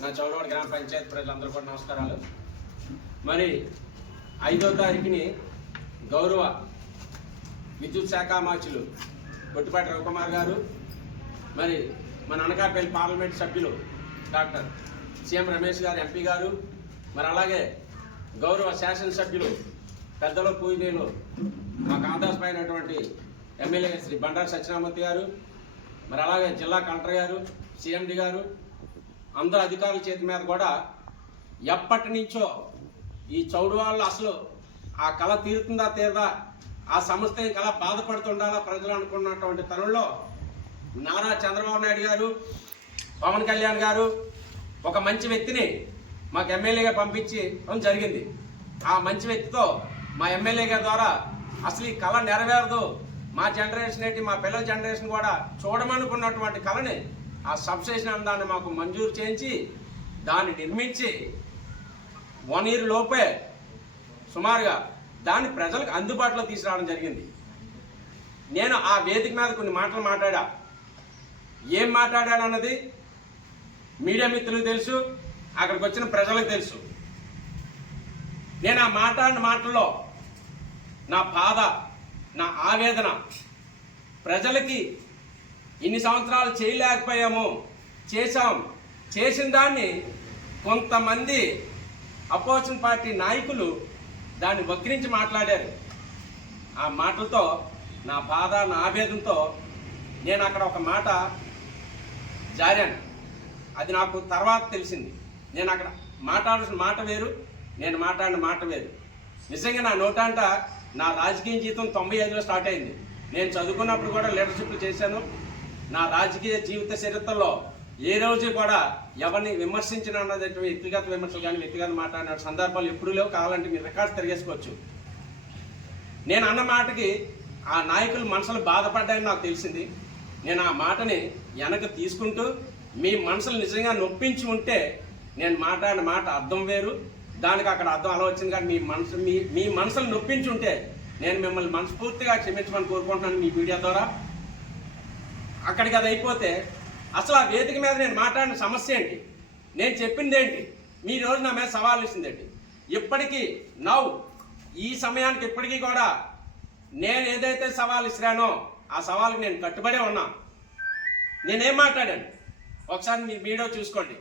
నా చౌడవాడ గ్రామ పంచాయతీ ప్రజలందరూ కూడా నమస్కారాలు. మరి ఐదో తారీఖుని గౌరవ విద్యుత్ శాఖ మార్చులు గొట్టిపాటి రవికుమార్ గారు మరి మన అనకాపల్లి పార్లమెంట్ సభ్యులు డాక్టర్ సీఎం రమేష్ గారు ఎంపీ గారు మరి అలాగే గౌరవ శాసనసభ్యులు పెద్దలు పూజనీయులు మాకు ఆదాసమైనటువంటి ఎమ్మెల్యే శ్రీ బండారు సత్యనామూర్తి గారు మరి అలాగే జిల్లా కలెక్టర్ గారు సిఎండి గారు అందరు అధికారుల చేతి మీద కూడా ఎప్పటి నుంచో ఈ చౌడు వాళ్ళు అసలు ఆ కళ తీరుతుందా తీరదా ఆ సంస్థ కళ బాధపడుతుండాలా ప్రజలు అనుకున్నటువంటి తరుణంలో నారా చంద్రబాబు నాయుడు గారు పవన్ కళ్యాణ్ గారు ఒక మంచి వ్యక్తిని మాకు ఎమ్మెల్యేగా పంపించడం జరిగింది. ఆ మంచి వ్యక్తితో మా ఎమ్మెల్యే గారి ద్వారా అసలు ఈ కళ నెరవేరదు. మా జనరేషన్ ఏంటి? మా పిల్లల జనరేషన్ కూడా చూడమనుకున్నటువంటి కళని ఆ సబ్స్టేషన్ దాన్ని మాకు మంజూరు చేయించి దాన్ని నిర్మించి వన్ ఇయర్ లోపే సుమారుగా దాన్ని ప్రజలకు అందుబాటులో తీసుకురావడం జరిగింది. నేను ఆ వేదిక మీద కొన్ని మాటలు మాట్లాడా. ఏం మాట్లాడానన్నది మీడియా మిత్రులకు తెలుసు అక్కడికి వచ్చిన ప్రజలకు తెలుసు. నేను ఆ మాట్లాడిన మాటల్లో నా బాధ నా ఆవేదన ప్రజలకి ఇన్ని సంవత్సరాలు చేయలేకపోయాము. చేశాం. చేసిన దాన్ని కొంతమంది అపోజిషన్ పార్టీ నాయకులు దాన్ని వక్రించి మాట్లాడారు. ఆ మాటలతో నా బాధ నా ఆవేదంతో నేను అక్కడ ఒక మాట జారాను. అది నాకు తర్వాత తెలిసింది. నేను అక్కడ మాట్లాడాల్సిన మాట వేరు నేను మాట్లాడిన మాట వేరు. నిజంగా నా నోటాంట నా రాజకీయ జీవితం తొంభై ఐదులో స్టార్ట్ అయింది. నేను చదువుకున్నప్పుడు కూడా లీడర్షిప్లు చేశాను. నా రాజకీయ జీవిత చరిత్రలో ఏ రోజు కూడా ఎవరిని విమర్శించిన అన్నది వ్యక్తిగత విమర్శలు కానీ వ్యక్తిగత మాట్లాడిన సందర్భాలు ఎప్పుడూ లేవు. కావాలంటే మీరు రికార్డ్స్ తిరిగేసుకోవచ్చు. నేను అన్న మాటకి ఆ నాయకులు మనసులు బాధపడ్డాయని నాకు తెలిసింది. నేను ఆ మాటని వెనక తీసుకుంటూ మీ మనసులు నిజంగా నొప్పించి ఉంటే నేను మాట్లాడిన మాట అర్థం వేరు. దానికి అక్కడ అర్థం అలా వచ్చింది కానీ మీ మనసు మీ మీ మనసులు నొప్పించి ఉంటే నేను మిమ్మల్ని మనస్ఫూర్తిగా క్షమించమని కోరుకుంటున్నాను మీ మీడియా ద్వారా. అక్కడికి అది అయిపోతే అసలు ఆ వేదిక మీద నేను మాట్లాడిన సమస్య ఏంటి? నేను చెప్పింది ఏంటి? మీ రోజు నా మీద సవాల్ ఇచ్చిందేంటి ఇప్పటికీ నవ్వు ఈ సమయానికి ఇప్పటికీ కూడా నేను ఏదైతే సవాల్ ఇసిరానో ఆ సవాల్కి నేను కట్టుబడే ఉన్నా. నేనేం మాట్లాడాను? ఒకసారి మీ వీడియో చూసుకోండి.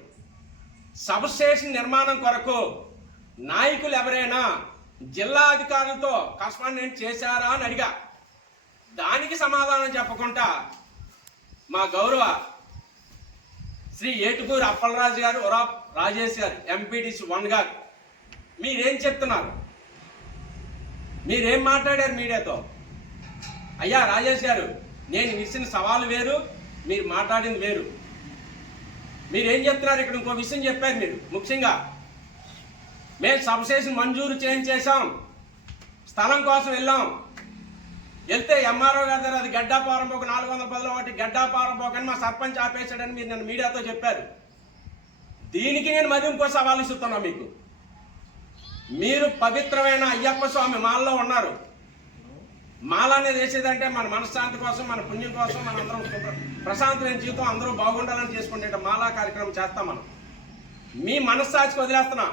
సబ్స్టేషన్ నిర్మాణం కొరకు నాయకులు ఎవరైనా జిల్లా అధికారులతో కరస్పాండెంట్ చేశారా అని అడిగా. దానికి సమాధానం చెప్పకుండా మా గౌరవ శ్రీ ఏటుకూరు అప్పలరాజు గారు ఒరా రాజేష్ గారు ఎంపీటీసీ వన్ గారు. మీరేం చెప్తున్నారు? మీరేం మాట్లాడారు మీడియాతో? అయ్యా రాజేష్ గారు నేను ఇచ్చిన సవాలు వేరు మీరు మాట్లాడింది వేరు. మీరేం చెప్తున్నారు ఇక్కడ? ఇంకో విషయం చెప్పారు మీరు ముఖ్యంగా. మేము సబ్స్టేషన్ మంజూరు చేయించేసాం స్థలం కోసం వెళ్ళాం. వెళ్తే ఎంఆర్ఓ గారి దగ్గర అది గడ్డా పారంపోక నాలుగు వందల పదిలో ఒకటి గడ్డా పారంపోకని మా సర్పంచ్ ఆపేశాడని మీరు నన్ను మీడియాతో చెప్పారు. దీనికి నేను మరి ఇంకో సవాల్ ఇస్తున్నా మీకు. మీరు పవిత్రమైన అయ్యప్ప స్వామి మాల్లో ఉన్నారు. మాల అనేది వేసేదంటే మన మనశ్శాంతి కోసం మన పుణ్యం కోసం మన అందరం ప్రశాంతమైన జీవితం అందరూ బాగుండాలని చేసుకుంటే మాలా కార్యక్రమం చేస్తాం మనం. మీ మనస్సాక్షికి వదిలేస్తున్నా.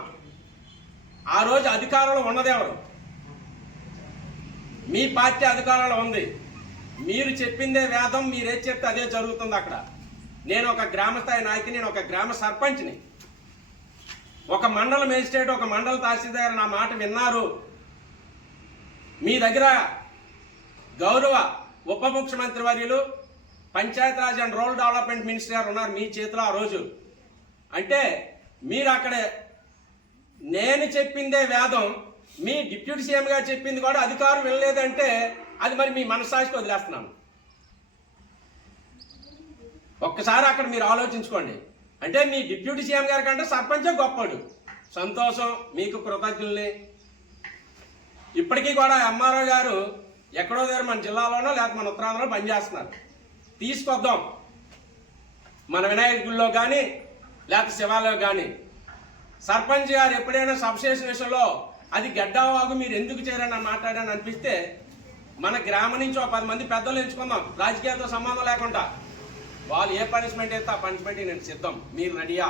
ఆ రోజు అధికారంలో ఉన్నదెవరు మీ పార్టీ అధికారంలో ఉంది. మీరు చెప్పిందే వేదం మీరేం చెప్తే అదే జరుగుతుంది అక్కడ. నేను ఒక గ్రామ స్థాయి నాయకుని నేను ఒక గ్రామ సర్పంచ్ని. ఒక మండల మేజిస్ట్రేట్ ఒక మండల తహసీల్దార్ నా మాట విన్నారు. మీ దగ్గర గౌరవ ఉప ముఖ్యమంత్రి వర్యులు Panchayati Raj and rural development minister గారు ఉన్నారు మీ చేతిలో ఆ రోజు. అంటే మీరు అక్కడ నేను చెప్పిందే వేదం మీ డిప్యూటీ సీఎం గారు చెప్పింది కూడా అధికారం వెళ్ళలేదంటే అది మరి మీ మనస్సాక్షికి వదిలేస్తున్నాను. ఒక్కసారి అక్కడ మీరు ఆలోచించుకోండి. అంటే మీ డిప్యూటీ సీఎం గారి కంటే సర్పంచే గొప్పడు. సంతోషం మీకు కృతజ్ఞుల్ని. ఇప్పటికీ కూడా ఎంఆర్ఓ గారు ఎక్కడో దగ్గర మన జిల్లాలోనో లేకపోతే మన ఉత్తరాంధ్రలో పనిచేస్తున్నారు. తీసుకొద్దాం. మన వినాయకుల్లో కానీ లేకపోతే శివాలయం కానీ. సర్పంచ్ గారు ఎప్పుడైనా సబ్స్టేషన్ విషయంలో అది గడ్డావాగు మీరు ఎందుకు చేరని మాట్లాడని అనిపిస్తే మన గ్రామం నుంచి ఒక పది మంది పెద్దలు ఎంచుకుందాం. రాజకీయాలతో సంబంధం లేకుండా. వాళ్ళు ఏ పనిష్మెంట్ అయితే ఆ పనిష్మెంట్ నేను సిద్ధం. మీరు రెడీయా?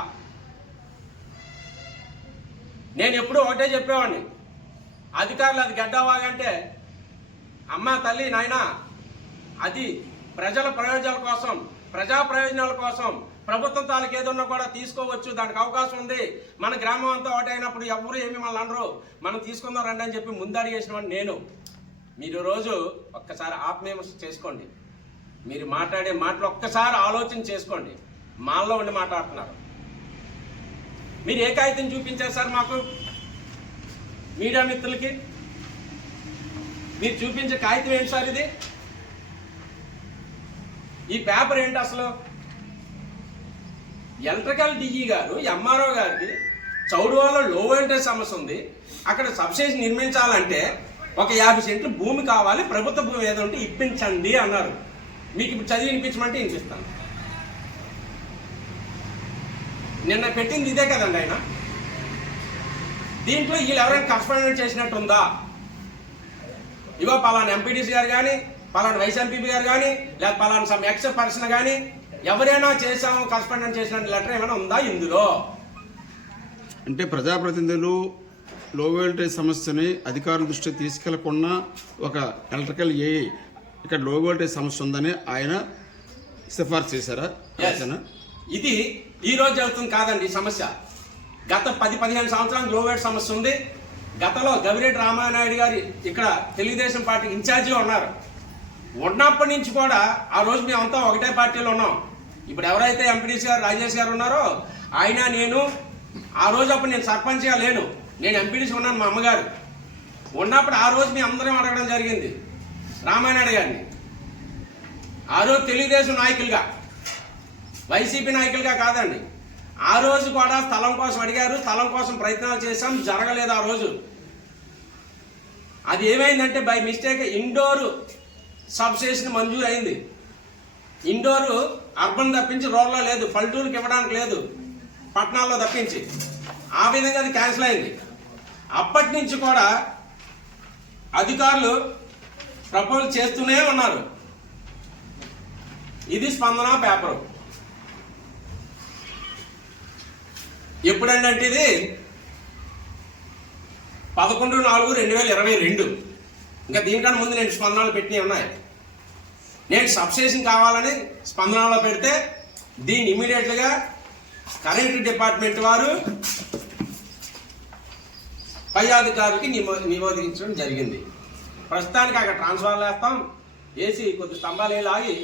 నేను ఎప్పుడూ ఒకటే చెప్పేవాడిని. అధికారులు అది గడ్డవాగంటే అమ్మ తల్లి నాయన అది ప్రజల ప్రయోజనాల కోసం ప్రజా ప్రయోజనాల కోసం ప్రభుత్వం తాలూకు ఏదన్నా కూడా తీసుకోవచ్చు. దానికి అవకాశం ఉంది. మన గ్రామం అంతా ఒకటైనప్పుడు ఎవరు ఏమి మళ్ళీ అనరు. మనం తీసుకుందాం రండి అని చెప్పి ముందడిగేసిన నేను. మీరు రోజు ఒక్కసారి ఆత్మీయం చేసుకోండి. మీరు మాట్లాడే మాటలు ఒక్కసారి ఆలోచన చేసుకోండి. మాల్లో ఉండి మాట్లాడుతున్నారు. మీరు ఏ కాగితం చూపించారు సార్ మాకు? మీడియా మిత్రులకి? మీరు చూపించే కాగితం ఏంటి సార్ ఇది? ఈ పేపర్ ఏంటి అసలు? ఎలక్ట్రికల్ డిఈ గారు ఎంఆర్ఓ గారికి చౌడవాలో లో వోల్టేజ్ సమస్య ఉంది. అక్కడ సబ్స్టేషన్ నిర్మించాలంటే ఒక యాభై సెంట్లు భూమి కావాలి ప్రభుత్వ భూమి ఏదో ఉంటే ఇప్పించండి అన్నారు. మీకు ఇప్పుడు చదివి వినిపించమంటే వినిపిస్తాను నిన్న పెట్టింది ఇదే కదండి ఆయన. దీంట్లో వీళ్ళు ఎవరైనా కష్టపడి చేసినట్టు ఉందా? పలానా ఎంపీడీసీ గారు కానీ పలానా వైస్ ఎంపీపీ గారు కానీ లేదా పలానా సమ్ ఎక్స్ పర్సన్ కానీ ఎవరైనా చేసాము కరస్పాండెంట్ చేసిన లెటర్ ఏమైనా ఉందా ఇందులో? అంటే ప్రజాప్రతినిధులు లో వోల్టేజ్ సమస్యని అధికారుల దృష్టికి తీసుకెళ్ళకుండా ఒక ఎలక్ట్రికల్ ఏ ఇక్కడ లో వోల్టేజ్ సమస్య ఉందని ఆయన సిఫార్సు చేశారా? ఇది ఈ రోజు జరుగుతుంది కాదండి సమస్య. గత పది పదిహేను సంవత్సరాలు లోవేట్ సమస్య ఉంది. గతంలో గవిరెడ్డి రామానాయుడు గారి ఇక్కడ తెలుగుదేశం పార్టీ ఇన్ఛార్జిగా ఉన్నారు. ఉన్నప్పటి నుంచి కూడా ఆ రోజు మేమంతా ఒకటే పార్టీలో ఉన్నాం. ఇప్పుడు ఎవరైతే ఎంపీడీసీ గారు రాజేష్ గారు ఉన్నారో ఆయన నేను ఆ రోజు అప్పుడు నేను సర్పంచ్గా లేను. నేను ఎంపీడీసీ ఉన్నాను మా అమ్మగారు. ఉన్నప్పుడు ఆ రోజు మీ అందరం అడగడం జరిగింది. రామానాయుడు గారిని. ఆ రోజు తెలుగుదేశం నాయకులుగా వైసీపీ నాయకులుగా కాదండి. ఆ రోజు కూడా స్థలం కోసం అడిగారు. స్థలం కోసం ప్రయత్నాలు చేశాం. జరగలేదు ఆ రోజు. అది ఏమైందంటే బై మిస్టేక్ ఇండోర్ సబ్స్టేషన్ మంజూరు అయింది. ఇండోర్ అర్బన్ తప్పించి రోడ్లో లేదు పల్లెటూరుకి ఇవ్వడానికి లేదు పట్టణాల్లో తప్పించి. ఆ విధంగా అది క్యాన్సిల్ అయింది. అప్పటి నుంచి కూడా అధికారులు ప్రపోజ్ చేస్తూనే ఉన్నారు. ఇది స్పందన పేపరు. ఎప్పుడండి అంటే ఇది? పదకొండు నాలుగు రెండు వేల ఇరవై రెండు. ఇంకా దీనికన్నా ముందు నేను స్పందనలు పెట్టినవి ఉన్నాయి. నేను సబ్స్టేషన్ కావాలని స్పందనలో పెడితే దీన్ని ఇమీడియట్గా కరెంట్ డిపార్ట్మెంట్ వారు పై అధికారులకి నిమో నివేదించడం జరిగింది. ప్రస్తుతానికి అక్కడ ట్రాన్స్ఫర్ వేస్తాం వేసి కొద్ది స్తంభాలు ఆగి లాగి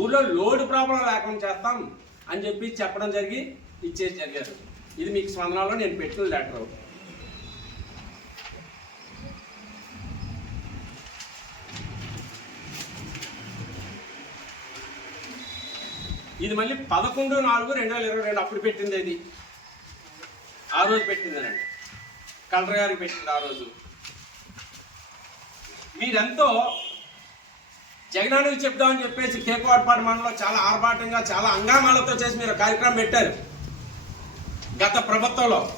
ఊళ్ళో లోడ్ ప్రాబ్లం లేకుండా చేస్తాం అని చెప్పి చెప్పడం జరిగి ఇచ్చేసి జరిగారు. ఇది మీకు స్పందనలో నేను పెట్టిన లెటర్ ఇది మళ్ళీ పదకొండు నాలుగు రెండు వేల ఇరవై రెండు. అప్పుడు పెట్టింది ఇది ఆ రోజు పెట్టిందనండి. కలర్ గారికి పెట్టింది ఆ రోజు. మీరెంతో జగనానికి చెప్దామని చెప్పేసి కేకోటపాటి మండలంలో చాలా ఆర్భాటంగా చాలా అంగామాలతో చేసి మీరు కార్యక్రమం పెట్టారు. గత ప్రభుత్వంలో.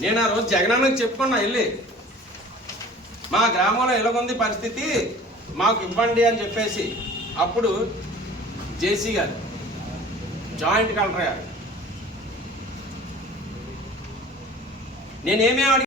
నేను ఆ రోజు జగనానికి చెప్పుకున్నా వెళ్ళి మా గ్రామంలో ఎలాగుంది పరిస్థితి? మాకు ఇవ్వండి అని చెప్పేసి. అప్పుడు జేసీ గారు జాయింట్ కలెక్టర్ గారు. నేనేమేమి అడిగి